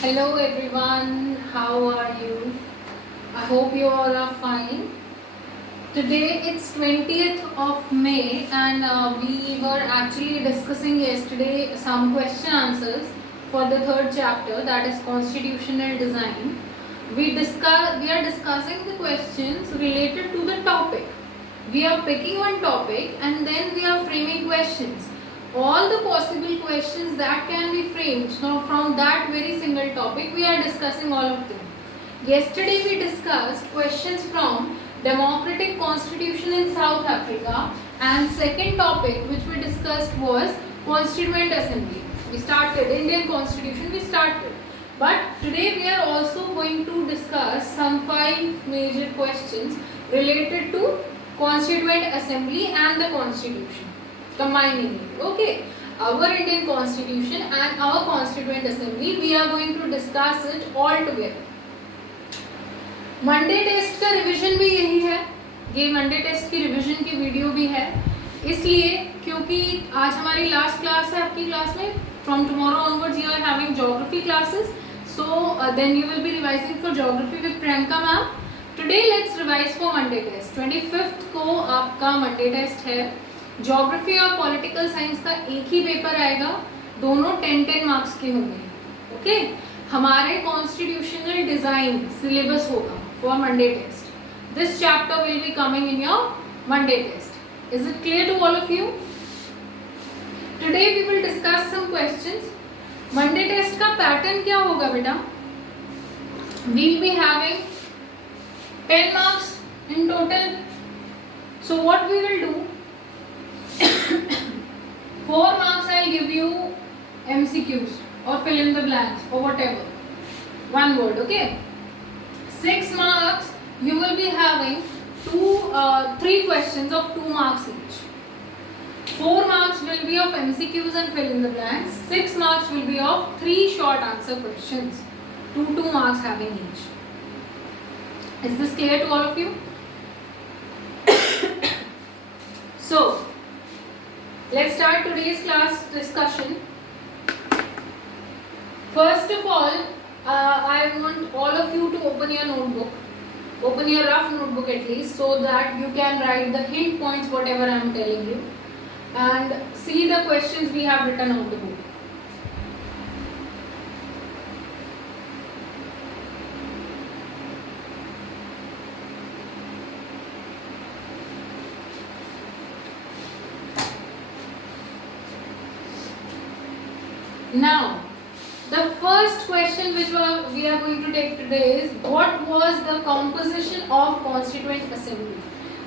Hello everyone, how are you? I hope you all are fine. Today it's 20th of May and we were actually discussing yesterday some question answers for the third chapter, that is constitutional design. We are discussing the questions related to the topic. We are picking one topic and then we are framing questions. All the possible questions that can be framed from that very single topic, we are discussing all of them. Yesterday we discussed questions from democratic constitution in South Africa, and second topic which we discussed was constituent assembly. We started Indian constitution, but today we are also going to discuss some 5 major questions related to constituent assembly and the constitution, combining it. Okay, our Indian constitution and our constituent assembly, we are going to discuss it all together. Monday test का revision भी यही है, ये Monday test की revision की video भी है, इसलिए क्योंकि आज हमारी लास्ट क्लास है आपकी क्लास में. From tomorrow onwards you are having geography classes, so then you will be revising for geography with Priyanka ma'am. Today let's revise for Monday test. 25th को आपका मंडे टेस्ट है. ज्योग्राफी और political science का एक ही paper आएगा, दोनों 10-10 marks के होंगे. ओके, हमारे कॉन्स्टिट्यूशनल डिजाइन सिलेबस होगा for Monday test. This chapter will be coming in your Monday test. Is it clear to all of you? Today we will discuss some questions. Monday test का pattern क्या होगा बेटा? We'll be having 10 marks in total. So what we will do, 4 marks I'll give you MCQs or fill in the blanks or whatever. One word, okay? 6 marks you will be having 3 questions of 2 marks each. 4 marks will be of MCQs and fill in the blanks. 6 marks will be of 3 short answer questions, 2 marks having each. Is this clear to all of you? So let's start today's class discussion. First of all, I want all of you to open your notebook, open your rough notebook at least, so that you can write the hint points whatever I am telling you, and see the questions we have written on the book. Now the first question which we are going to take today is, what was the composition of constituent assembly?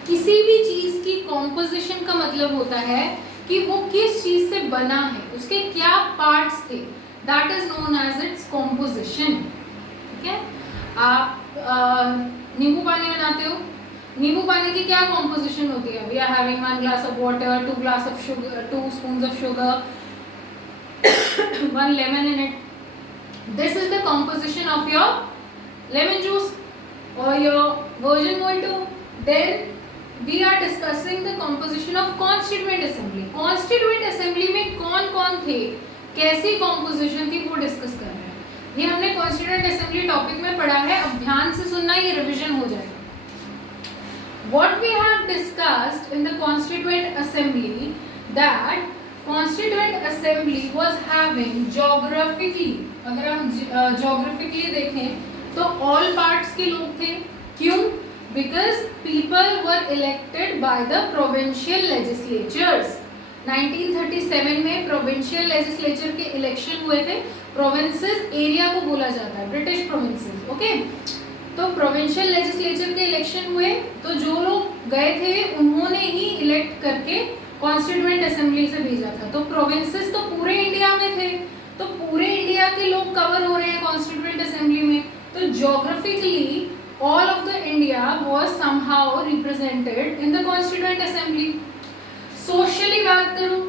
किसी भी चीज की composition का मतलब होता है कि वो किस चीज से बना है, उसके क्या parts थे. That is known as its composition. ठीक है, आप नींबू पानी बनाते हो, नींबू पानी की क्या composition होती है? We are having 1 glass of water, 2 glass of sugar, 2 spoons of sugar, 1 lemon in it. This is the composition of your lemon juice or your virgin mojito. Then we are discussing the composition of constituent assembly. Constituent assembly में कौन-कौन थे, कैसी composition थी, वो discuss कर रहे हैं. ये हमने constituent assembly topic में पढ़ा है, अब ध्यान से सुनना, ये revision हो जाएगा. What we have discussed in the constituent assembly, that constituent assembly was having geographically, अगर हम geographically देखें तो all parts के लोग थे. क्यों? Because people were elected by the provincial legislatures. 1937 में provincial legislature के election हुए थे. Provinces area को बोला जाता है, British provinces. Okay? तो provincial legislature के election हुए, तो जो लोग गए थे उन्होंने ही elect करके कॉन्स्टिट्यूएंट असेंबली से भेजा था. तो प्रोविंसेस तो पूरे इंडिया में थे, तो पूरे इंडिया के लोग कवर हो रहे हैं कॉन्स्टिट्यूएंट असेंबली में. तो geographically all of the India was somehow represented in the constituent assembly. Socially बात करूं,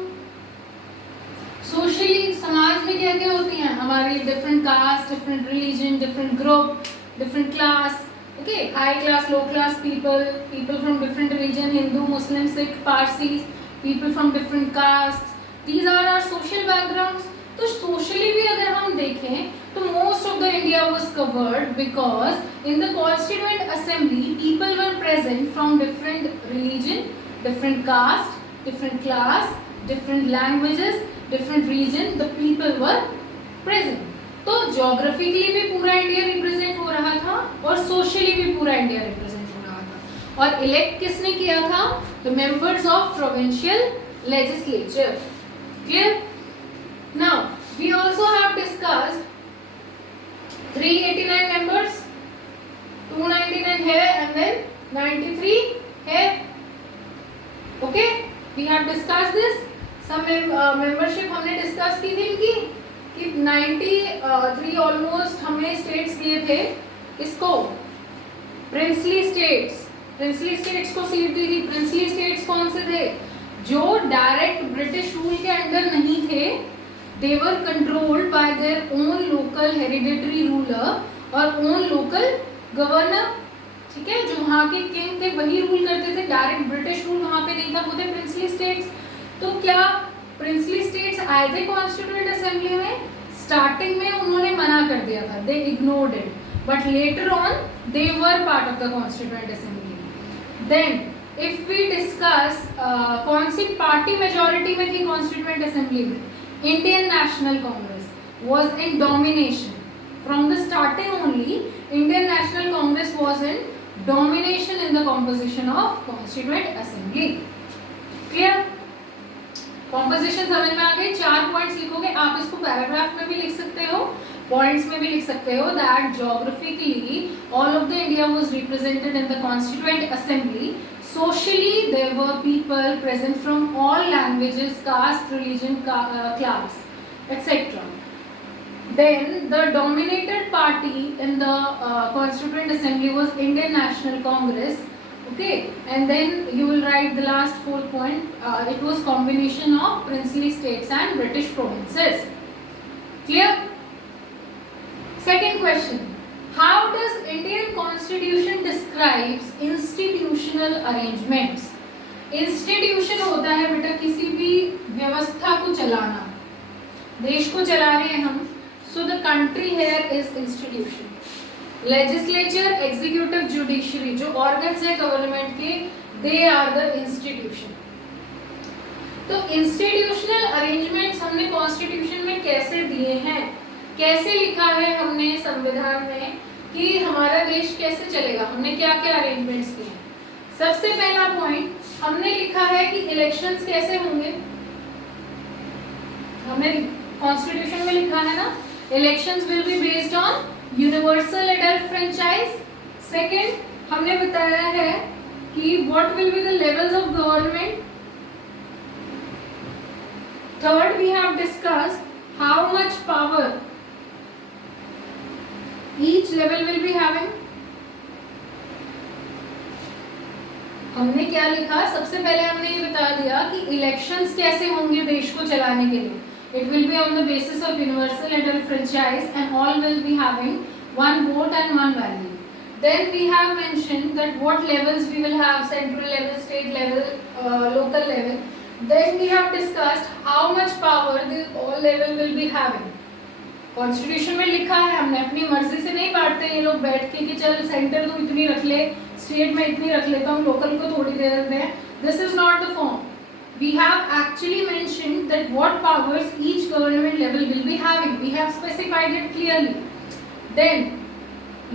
सोशली समाज में क्या क्या होती हैं हमारी, different caste, different religion, different group, different class. Okay, high class, low class people, people from different religion, Hindu, Muslim, Sikh, Parsis, people from different castes. These are our social backgrounds. तो सोशली भी अगर हम देखें तो most of the India was covered because in the constituent assembly people were present from different religion, different caste, different class, different languages, different region, the people were present. तो geographically भी पूरा India represent हो रहा था और socially भी पूरा India represent हो रहा था। और इलेक्ट किसने किया था? The members of provincial legislature. Clear? Now we also have discussed 389 members, 299 है and then 93 है। Okay, we have discussed this. Some membership हमने डिस्कस की थी इनकी कि 93 ऑलमोस्ट हमें स्टेट्स दिए थे। किसको? Princely states. प्रिंसली स्टेट्स को सीट दी थी। प्रिंसली स्टेट्स कौन से थे? जो डायरेक्ट ब्रिटिश रूल के अंडर नहीं थे। They were controlled by their own local hereditary ruler और own local governor। ठीक है, जो वहाँ के किंग थे वही रूल करते थे, डायरेक्ट ब्रिटिश रूल वहाँ पे नहीं था, वो थे प्रिंसली स्टेट्स। तो क्या प्रिंसली स्टेट्स आए थे कॉन्स्टिट्यूएंट असेंबली में? स्टार्टिंग में उन्होंने मना कर दिया था, they ignored it, but later on they were part of the constituent assembly. Then if we discuss कौन सी पार्टी मेजोरिटी में थी कॉन्स्टिट्यूएंट असेंबली में? Indian National Congress was in domination from the starting only. Indian National Congress was in domination in the composition of Constituent Assembly. Clear? Composition समझ में आ गई? 4 points लिखोगे आप, इसको पैराग्राफ में भी लिख सकते हो, पॉइंट्स में भी लिख सकते हो। That geographically all of the India was represented in the Constituent Assembly. Socially, there were people present from all languages, caste, religion, class, etc. Then the dominated party in the Constituent Assembly was Indian National Congress. Okay, and then you will write the last 4th point. It was combination of princely states and British provinces. Clear? Second question. How does Indian Constitution describes institutional arrangements? Institution होता है बेटा किसी भी व्यवस्था को चलाना, देश को चला रहे हैं हम, so the country here is institution. Legislature, executive, judiciary जो organs है गवर्नमेंट के, they are the institution. तो institutional arrangements हमने कॉन्स्टिट्यूशन में कैसे दिए हैं, कैसे लिखा है हमने संविधान में कि हमारा देश कैसे चलेगा, हमने क्या क्या अरेंजमेंट्स किए हैं। सबसे पहला पॉइंट हमने लिखा है कि इलेक्शंस कैसे होंगे, हमने कॉन्स्टिट्यूशन में लिखा है ना, elections will be based on universal adult franchise. Second हमने बताया है कि what will be the levels of government. Third we have discussed how much power each level will be having। हमने क्या लिखा? सबसे पहले हमने ये बता दिया कि इलेक्शंस कैसे होंगे देश को चलाने के लिए। It will be on the basis of universal adult franchise and all will be having one vote and one value. Then we have mentioned that what levels we will have, central level, state level, local level. Then we have discussed how much power the all level will be having. Constitution में लिखा है, हमने अपनी मर्जी से नहीं बांटते ये लोग बैठ के कि चल सेंटर तो इतनी रख ले, स्टेट में इतनी रख लेता हूँ, लोकल को थोड़ी दे देते हैं। This is not the form. We have actually mentioned that what powers each government level will be having, we have specified it clearly. Then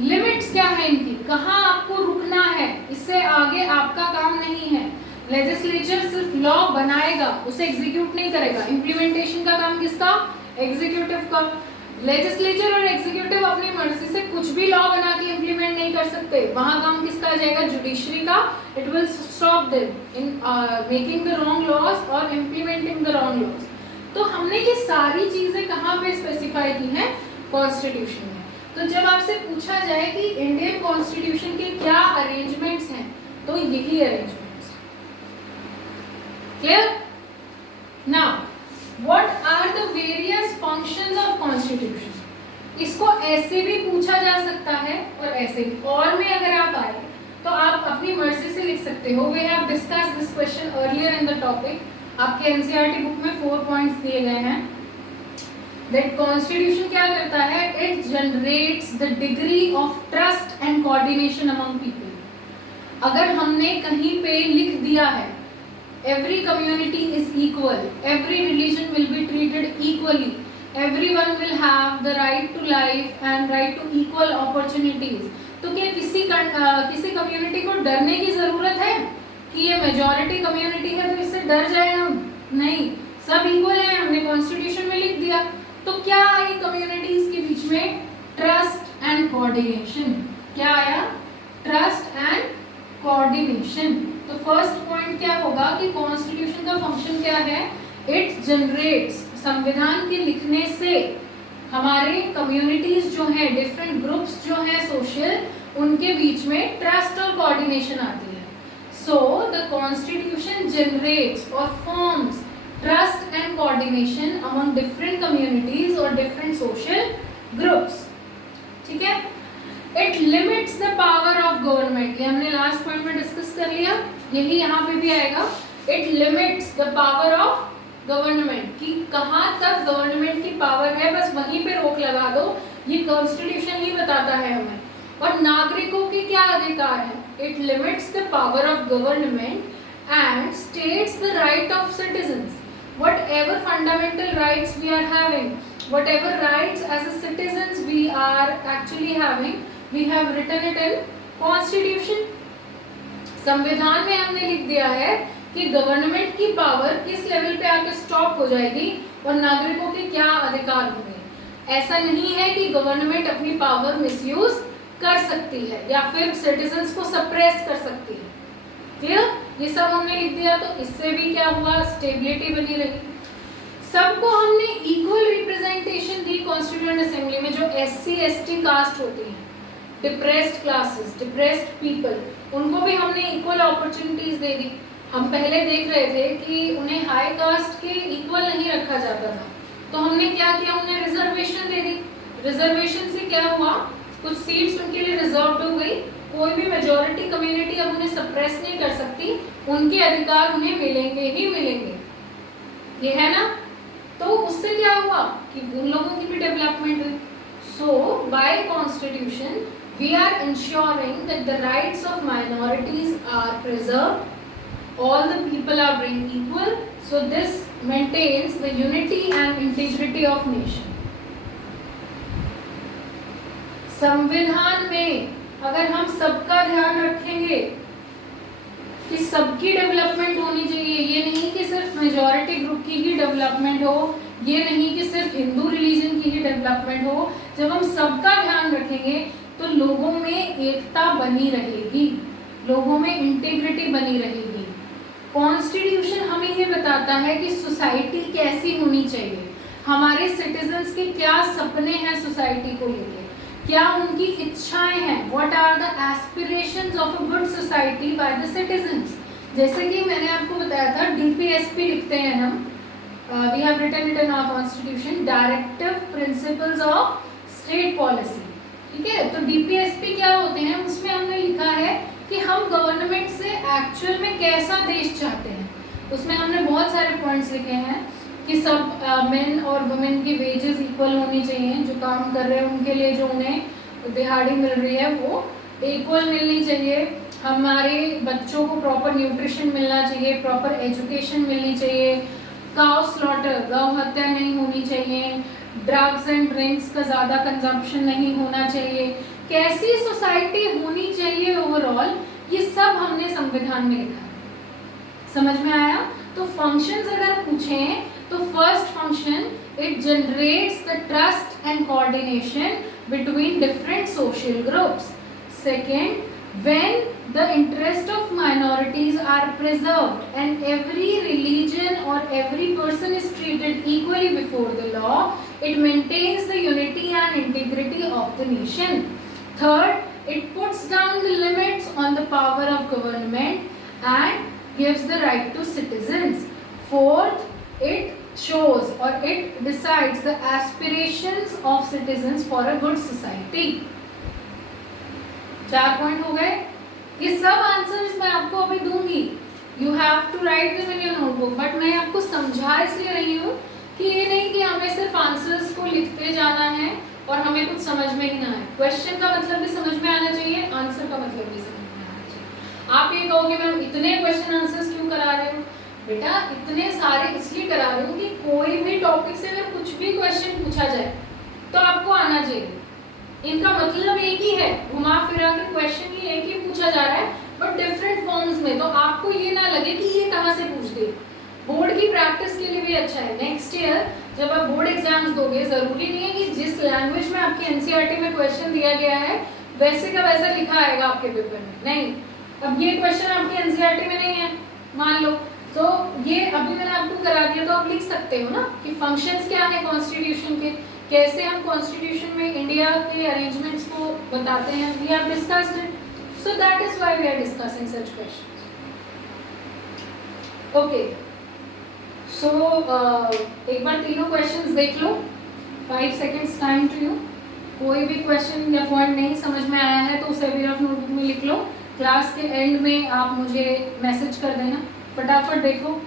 limits क्या है इनकी, कहाँ आपको रुकना है, इससे आगे आपका काम नहीं है। लेजिस्लेचर सिर्फ लॉ बनाएगा, उसे एग्जीक्यूट नहीं करेगा। इम्प्लीमेंटेशन का काम किसका? एग्जीक्यूटिव का। लेजिस्लेचर और एग्जीक्यूटिव अपनी मर्जी से कुछ भी लॉ बना के इम्प्लीमेंट नहीं कर सकते, वहां काम किसका आ जाएगा? जुडिशरी का। It will stop them in making the wrong laws और इम्प्लीमेंटिंग द रॉन्ग लॉज। तो हमने ये सारी चीजें कहाँ पे स्पेसिफाई की हैं? कॉन्स्टिट्यूशन में। तो जब आपसे पूछा जाए कि इंडियन कॉन्स्टिट्यूशन के क्या अरेंजमेंट्स हैं, तो यही arrangements. Clear? Now What are the various functions of Constitution? इसको ऐसे भी पूछा जा सकता है और ऐसे भी, और में अगर आप आए तो आप अपनी मर्जी से लिख सकते हो। We have discussed this question earlier in the topic। आपके NCERT बुक में 4 पॉइंट्स दिए गए हैं। दैट कॉन्स्टिट्यूशन क्या करता है, it generates the degree of trust and coordination among people. अगर हमने कहीं पे लिख दिया है every community is equal, every religion will be treated equally, everyone will have the right to life and right to equal opportunities, तो क्या किसी कम्युनिटी को डरने की जरूरत है कि ये मेजॉरिटी कम्युनिटी है तो इससे डर जाए हम? नहीं, सब इक्वल है, हमने कॉन्स्टिट्यूशन में लिख दिया। तो क्या आई कम्युनिटीज के बीच में? Trust and coordination. क्या आया? Trust and coordination. तो फर्स्ट पॉइंट क्या होगा कि कॉन्स्टिट्यूशन का फंक्शन क्या है? इट जनरेट्स, संविधान के लिखने से हमारे कम्युनिटीज जो है, डिफरेंट ग्रुप्स जो है सोशल, उनके बीच में ट्रस्ट और कोऑर्डिनेशन आती है। सो द कॉन्स्टिट्यूशन जनरेट्स और forms trust and coordination among different communities और डिफरेंट सोशल ग्रुप्स। ठीक है। It limits the power of government, ये हमने लास्ट पॉइंट में डिस्कस कर लिया, यही यहाँ पे भी आएगा। It limits the power of government, कि कहाँ तक गवर्नमेंट की पावर है, बस वहीं पे रोक लगा दो, ये कॉन्स्टिट्यूशन ही बताता है हमें। और नागरिकों के क्या अधिकार है? It limits the power of government and states the right of citizens, whatever fundamental rights we are having, whatever rights as a citizens we are actually having, we have written it in constitution। संविधान में हमने लिख दिया है कि government की power किस level पे आके स्टॉप हो जाएगी और नागरिकों के क्या अधिकार होंगे। ऐसा नहीं है कि गवर्नमेंट अपनी पावर मिसयूज कर सकती है या फिर सिटीजन्स को सप्रेस कर सकती है। क्लियर? ये सब हमने लिख दिया, तो इससे भी क्या हुआ? स्टेबिलिटी बनी रही। सबको हमने इक्वल रिप्रेजेंटेशन दी कॉन्स्टिट्यूएंट असेंबली में। जो SC ST कास्ट होती हैं, डिप्रेस्ड क्लासेस, डिप्रेस्ड पीपल, उनको भी हमने इक्वल अपॉर्चुनिटीज दे दी। हम पहले देख रहे थे कि उन्हें हाई कास्ट के इक्वल नहीं रखा जाता था, तो हमने क्या किया? उन्हें रिजर्वेशन दे दी। रिजर्वेशन से क्या हुआ? कुछ सीट्स उनके लिए रिजर्व हो गई, कोई भी मेजॉरिटी कम्युनिटी अब उन्हें सप्रेस नहीं कर सकती, उनके अधिकार उन्हें मिलेंगे ही मिलेंगे। ये है ना? तो उससे क्या हुआ कि उन लोगों की भी डेवलपमेंट हुई। So by constitution we are ensuring that the rights of minorities are preserved, all the people are being equal, so this maintains the unity and integrity of nation। संविधान में अगर हम सबका ध्यान रखेंगे कि सबकी डेवलपमेंट होनी चाहिए, ये नहीं कि सिर्फ मेजॉरिटी ग्रुप की ही डेवलपमेंट हो, ये नहीं कि सिर्फ हिंदू रिलीजन की ही डेवलपमेंट हो। जब हम सबका ध्यान रखेंगे तो लोगों में एकता बनी रहेगी, लोगों में इंटीग्रिटी बनी रहेगी। कॉन्स्टिट्यूशन हमें ये बताता है कि सोसाइटी कैसी होनी चाहिए, हमारे सिटीजन्स के क्या सपने हैं सोसाइटी को लेकर, क्या उनकी इच्छाएं हैं, what are the aspirations of a good society by the citizens. जैसे कि मैंने आपको बताया था, DPSP लिखते हैं हम, we have written it in our constitution, directive principles of state policy. ठीक है, तो DPSP क्या होते हैं? उसमें हमने लिखा है कि हम गवर्नमेंट से एक्चुअल में कैसा देश चाहते हैं। उसमें हमने बहुत सारे पॉइंट्स लिखे हैं कि सब मेन और वुमेन की वेजेस इक्वल होनी चाहिए, जो काम कर रहे हैं उनके लिए जो उन्हें दिहाड़ी मिल रही है वो इक्वल मिलनी चाहिए, हमारे बच्चों को प्रॉपर न्यूट्रिशन मिलना चाहिए, प्रॉपर एजुकेशन मिलनी चाहिए, काउ स्लॉटर, गौ हत्या नहीं होनी चाहिए, ड्रग्स एंड ड्रिंक्स का ज़्यादा कंजम्पशन नहीं होना चाहिए, कैसी सोसाइटी होनी चाहिए ओवरऑल, ये सब हमने संविधान में लिखा है। समझ में आया? तो फंक्शंस अगर पूछें तो first function, it generates the trust and coordination between different social groups. Second, when the interest of minorities are preserved and every religion or every person is treated equally before the law, it maintains the unity and integrity of the nation. Third, it puts down the limits on the power of government and gives the right to citizens. Fourth, it shows or it decides the aspirations of citizens for a good society. 4 point हो गए। ये सब answers मैं आपको अभी दूंगी, you have to write this in your notebook, but मैं आपको समझा इसलिए रही हूँ कि ये नहीं कि हमें सिर्फ आंसर्स को लिखते जाना है और हमें कुछ समझ में ही ना आए। क्वेश्चन का मतलब भी समझ में आना चाहिए, आंसर का मतलब भी समझ में आना चाहिए। आप ये कहोगे मैम इतने क्वेश्चन आंसर्स क्यों करा रहे हो? बेटा इतने सारे इसलिए करा रही हूँ कि कोई भी टॉपिक से अगर कुछ भी क्वेश्चन पूछा जाए तो आपको आना चाहिए। इनका मतलब एक ही है, घुमा फिरा के क्वेश्चन ही एक ही पूछा जा रहा है बट डिफरेंट फॉर्म्स में, तो आपको ये ना लगे कि ये कहाँ से पूछ दिए। बोर्ड की प्रैक्टिस के लिए भी अच्छा है। नेक्स्ट ईयर जब आप बोर्ड एग्जाम्स दोगे, जरूरी नहीं है कि जिस लैंग्वेज में आपके एनसीईआरटी में क्वेश्चन दिया गया है वैसे का वैसा लिखा आएगा आपके पेपर में, नहीं। अब ये क्वेश्चन आपके एनसीईआरटी में नहीं है मान लो, तो ये अभी मैंने आपको करा दिया तो आप लिख सकते हो ना कि फंक्शंस क्या है कॉन्स्टिट्यूशन के, कैसे हम कॉन्स्टिट्यूशन में इंडिया के अरेंजमेंट्स को बताते हैं। We have discussed it, so that is why we are discussing such questions. Okay, so एक बार तीनों क्वेश्चंस देख लो, 5 सेकेंड्स टाइम टू यू। कोई भी क्वेश्चन या पॉइंट नहीं समझ में आया है तो उसे भी रफ नोटबुक में लिख लो, क्लास के एंड में आप मुझे मैसेज कर देना। फटाफट देखो।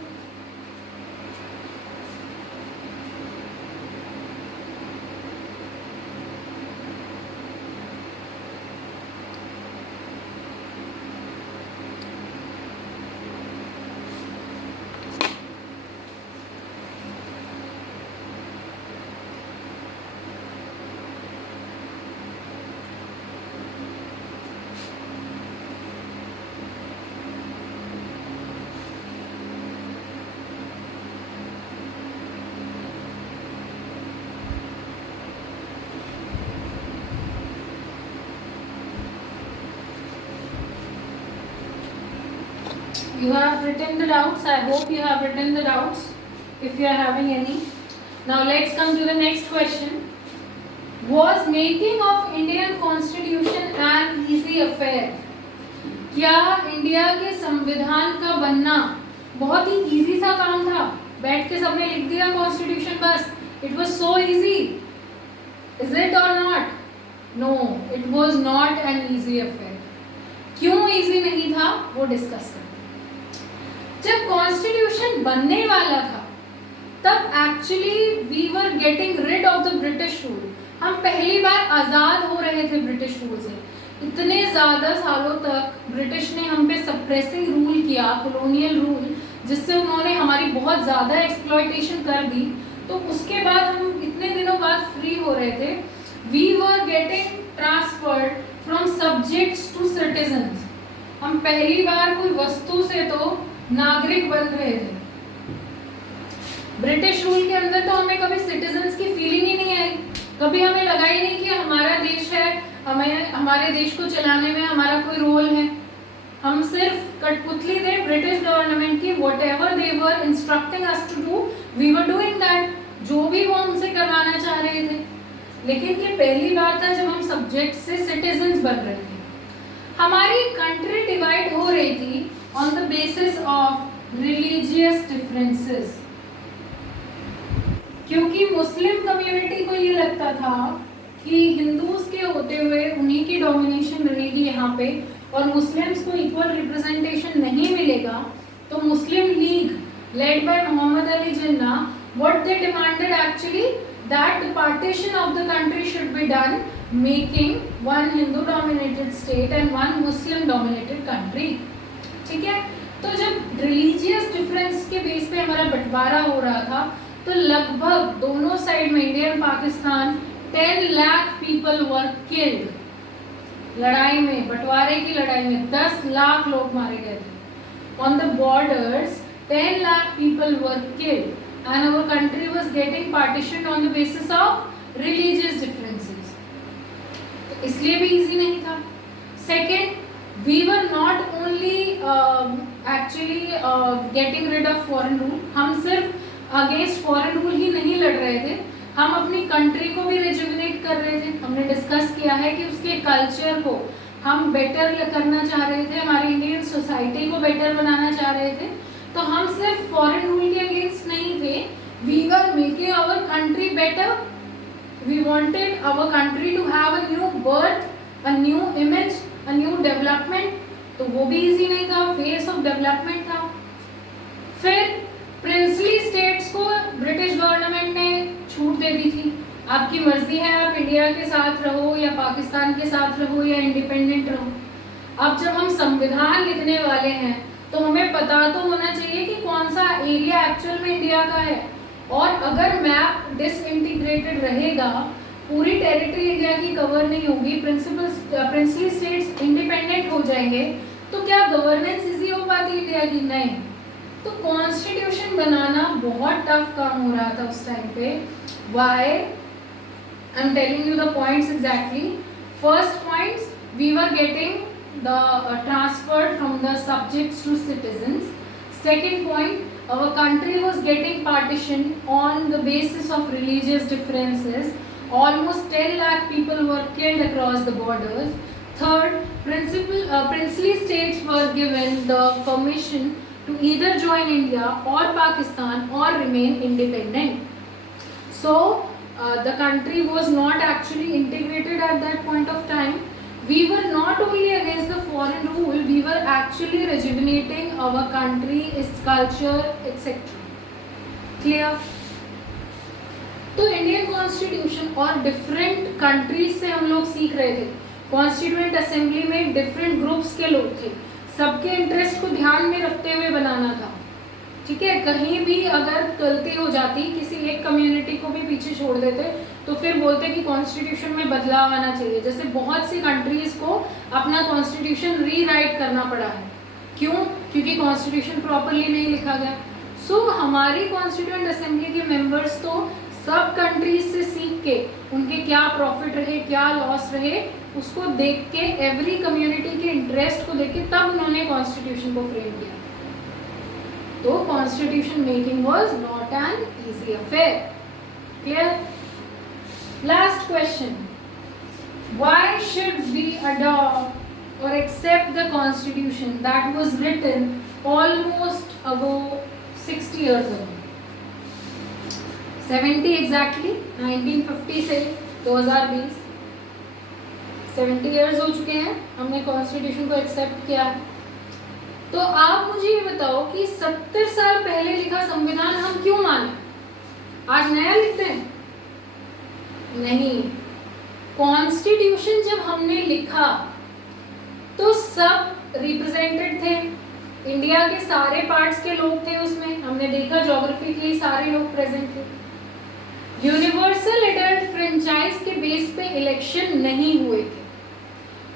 You have written the doubts. I hope you have written the doubts if you are having any. Now let's come to the next question. Was making of Indian Constitution an easy affair? क्या India के संविधान का बनना बहुत ही easy सा काम था? बैठ के सबने लिख दिया कॉन्स्टिट्यूशन बस, it was so easy. Is it or not? No, it was not an easy affair. क्यों easy नहीं था वो डिस्कस करते हैं। जब कॉन्स्टिट्यूशन बनने वाला था तब actually we were getting rid of the British rule. हम पहली बार आज़ाद हो रहे थे ब्रिटिश रूल से। इतने ज़्यादा सालों तक ब्रिटिश ने हम पे सप्रेसिंग रूल किया, कॉलोनियल रूल, जिससे उन्होंने हमारी बहुत ज़्यादा एक्सप्लॉयटेशन कर दी। तो उसके बाद हम इतने दिनों बाद फ्री हो रहे थे। We were getting transferred from subjects to citizens. हम पहली बार कोई वस्तु से तो नागरिक बन रहे थे। ब्रिटिश रूल के अंदर तो हमें कभी सिटीजन्स की फीलिंग ही नहीं आई, कभी हमें लगा ही नहीं कि हमारा देश है, हमें हमारे देश को चलाने में हमारा कोई रोल है। हम सिर्फ कठपुतली थे ब्रिटिश गवर्नमेंट की। Whatever they were instructing us to do we were doing that, जो भी वो हमसे करवाना चाह रहे थे। लेकिन ये पहली बार था जब हम सब्जेक्ट से सिटीजन्स बन रहे थे। हमारी कंट्री डिवाइड हो रही थी on the basis of religious differences, क्योंकि मुस्लिम कम्युनिटी को ये लगता था कि हिंदूज के होते हुए उन्हीं की डोमिनेशन रहेगी यहाँ पे और मुस्लिम्स को इक्वल रिप्रेजेंटेशन नहीं मिलेगा। तो Muslim League led by Mohammad Ali Jinnah, what they demanded actually that the partition of the country should be done, making one Hindu dominated state and one Muslim dominated country। ठीक है, तो जब रिलीजियस डिफरेंस के बेस पे हमारा बंटवारा हो रहा था तो लगभग दोनों साइड में, इंडिया और Pakistan, 10 lakh people were killed. लड़ाई में, बंटवारे की लड़ाई में 10 लाख लोग मारे गए थे। On the borders 10 lakh people were killed and our country was getting partitioned on the basis of religious differences. तो इसलिए भी इजी नहीं था। Second, we were not only actually getting rid of foreign rule, हम सिर्फ अगेंस्ट फॉरेन रूल ही नहीं लड़ रहे थे, हम अपनी कंट्री को भी रिजुविनेट कर रहे थे। हमने डिस्कस किया है कि उसके कल्चर को हम बेटर करना चाह रहे थे, हमारी इंडियन सोसाइटी को बेटर बनाना चाह रहे थे। तो हम सिर्फ फॉरेन रूल के अगेंस्ट नहीं थे, we were making our country better. We wanted our country to have a new birth, a new image, a new development। तो वो भी इजी नहीं था, फेस ऑफ डेवलपमेंट था। फिर प्रिंसली स्टेट्स को ब्रिटिश गवर्नमेंट आपकी मर्जी है, आप इंडिया के साथ रहो या पाकिस्तान के साथ रहो या इंडिपेंडेंट रहो। अब जब हम संविधान लिखने वाले हैं तो हमें पता तो होना चाहिए कि कौन सा एरिया एक्चुअल में इंडिया का है, और अगर मैप डिसइंटीग्रेटेड रहेगा, पूरी टेरिटरी इंडिया की कवर नहीं होगी, प्रिंसली स्टेट्स इंडिपेंडेंट हो जाएंगे, तो क्या गवर्नेंस इजी हो पाती इंडिया की? नहीं। तो कॉन्स्टिट्यूशन बनाना बहुत टफ काम हो रहा था उस टाइम पे। Why? I am telling you the points exactly. First points, we were getting the transferred from the subjects to citizens. Second point, our country was getting partitioned on the basis of religious differences. Almost 10 lakh people were killed across the borders. Third, princely states were given the permission to either join India or Pakistan or remain independent. So the country was not actually integrated at that point of time. We were not only against the foreign rule, we were actually rejuvenating our country, its culture, etc. Clear? तो Indian constitution और different countries से हम लोग सीख रहे थे। Constituent assembly में different groups के लोग थे, सबके इंटरेस्ट को ध्यान में रखते हुए बनाना था। ठीक है, कहीं भी अगर गलती हो जाती, किसी एक कम्युनिटी को भी पीछे छोड़ देते, तो फिर बोलते कि कॉन्स्टिट्यूशन में बदलाव आना चाहिए। जैसे बहुत सी कंट्रीज को अपना कॉन्स्टिट्यूशन रीराइट करना पड़ा है। क्यों? क्योंकि कॉन्स्टिट्यूशन प्रॉपरली नहीं लिखा गया। सो हमारी कॉन्स्टिट्यूएंट असेंबली के मेंबर्स तो सब कंट्रीज से सीख के, उनके क्या प्रॉफिट रहे, क्या लॉस रहे, उसको देख के, एवरी कम्युनिटी के इंटरेस्ट को देख के तब उन्होंने कॉन्स्टिट्यूशन को फ्रेम किया। तो constitution making was not an easy affair. Clear? Last question, why should we adopt और accept the constitution that was written almost above 60 years ago? 70 exactly, 1950 से 2020 70 years हो चुके हैं हमने कॉन्स्टिट्यूशन को एक्सेप्ट किया है। तो आप मुझे ये बताओ कि 70 साल पहले लिखा संविधान हम क्यों माने? आज नया लिखते हैं? नहीं। कॉन्स्टिट्यूशन जब हमने लिखा तो सब रिप्रेजेंटेड थे, इंडिया के सारे पार्ट्स के लोग थे उसमें। हमने देखा ज्योग्राफिकली सारे लोग प्रेजेंट थे। यूनिवर्सल एडल्ट फ्रेंचाइज के बेस पे इलेक्शन नहीं हुए थे,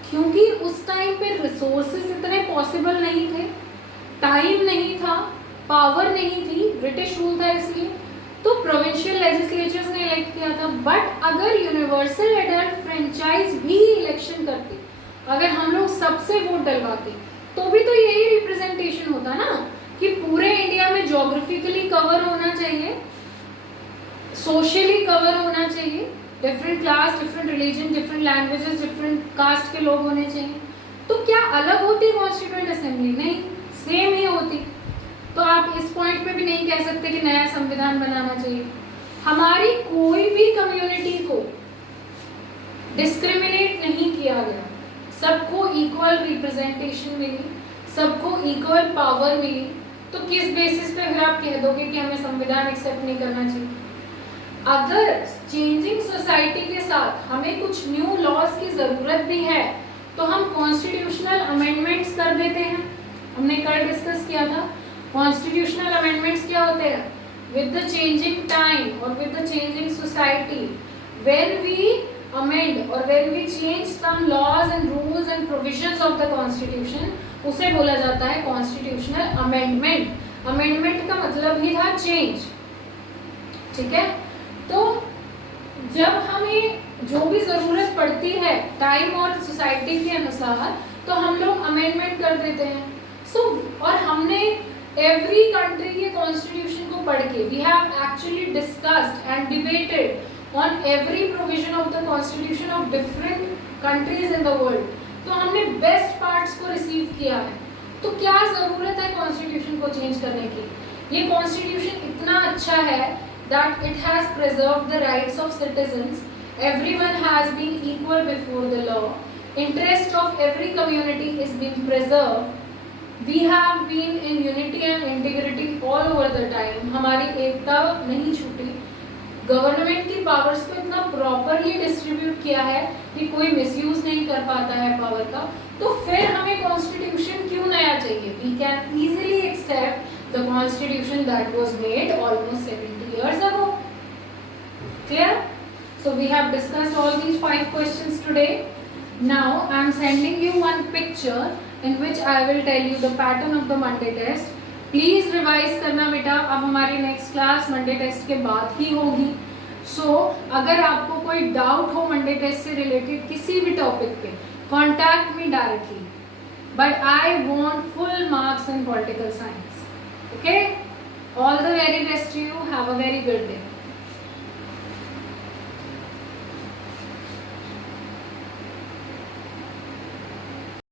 क्योंकि उस टाइम पे रिसोर्सेज इतने पॉसिबल नहीं थे, टाइम नहीं था, पावर नहीं थी, ब्रिटिश रूल था इसलिए। तो प्रोविंशियल लेजिस्लेचर्स ने इलेक्ट किया था। बट अगर यूनिवर्सल एडल्ट फ्रेंचाइज भी इलेक्शन करती, अगर हम लोग सबसे वोट डलवाते, तो भी तो यही रिप्रेजेंटेशन होता ना कि पूरे इंडिया में ज्योग्राफिकली कवर होना चाहिए, सोशली कवर होना चाहिए, different class, different religion, different languages, different caste के लोग होने चाहिए। तो क्या अलग होती कॉन्स्टिट्यूएंट असेंबली? नहीं, सेम ही होती। तो आप इस पॉइंट पे भी नहीं कह सकते कि नया संविधान बनाना चाहिए। हमारी कोई भी कम्युनिटी को डिस्क्रिमिनेट नहीं किया गया, सबको इक्वल रिप्रेजेंटेशन मिली, सबको इक्वल पावर मिली। तो किस बेसिस पे फिर आप कह दोगे कि हमें संविधान एक्सेप्ट नहीं करना चाहिए? अगर चेंजिंग सोसाइटी के साथ हमें कुछ न्यू लॉज की ज़रूरत भी है, तो हम कॉन्स्टिट्यूशनल अमेंडमेंट्स कर देते हैं। हमने कल डिस्कस किया था कॉन्स्टिट्यूशनल अमेंडमेंट्स क्या होते हैं। विद द चेंजिंग टाइम और with the changing society, when we amend और when we change some laws and rules and provisions of the constitution, उसे बोला जाता है कॉन्स्टिट्यूशनल अमेंडमेंट। अमेंडमेंट का मतलब ही था चेंज। ठीक है, तो जब हमें जो भी ज़रूरत पड़ती है टाइम और सोसाइटी के अनुसार, तो हम लोग अमेंडमेंट कर देते हैं। और हमने एवरी कंट्री के कॉन्स्टिट्यूशन को पढ़ के, we have actually discussed and debated on every provision of the constitution of different countries in the world. तो हमने बेस्ट पार्ट्स को रिसीव किया है। तो क्या ज़रूरत है कॉन्स्टिट्यूशन को चेंज करने की? ये कॉन्स्टिट्यूशन इतना अच्छा है that it has preserved the rights of citizens. Everyone has been equal before the law. Interest of every community is being preserved. We have been in unity and integrity all over the time. हमारी एकता नहीं छूटी। Government की powers को इतना properly distribute किया है कि कोई मिसयूज नहीं कर पाता है पावर का, तो फिर हमें कॉन्स्टिट्यूशन क्यों नया चाहिए? We can easily accept the constitution that was made almost 70 years ago. Clear? So we have discussed all these 5 questions today. Now I am sending you one picture in which I will tell you the pattern of the Monday test. Please revise करना बेटा, अब हमारी next class Monday test के बाद ही होगी. सो अगर आपको कोई डाउट हो मंडे टेस्ट से रिलेटेड किसी भी टॉपिक पे, contact me directly, but I want full marks in political science. Okay, all the very best to you, have a very good day.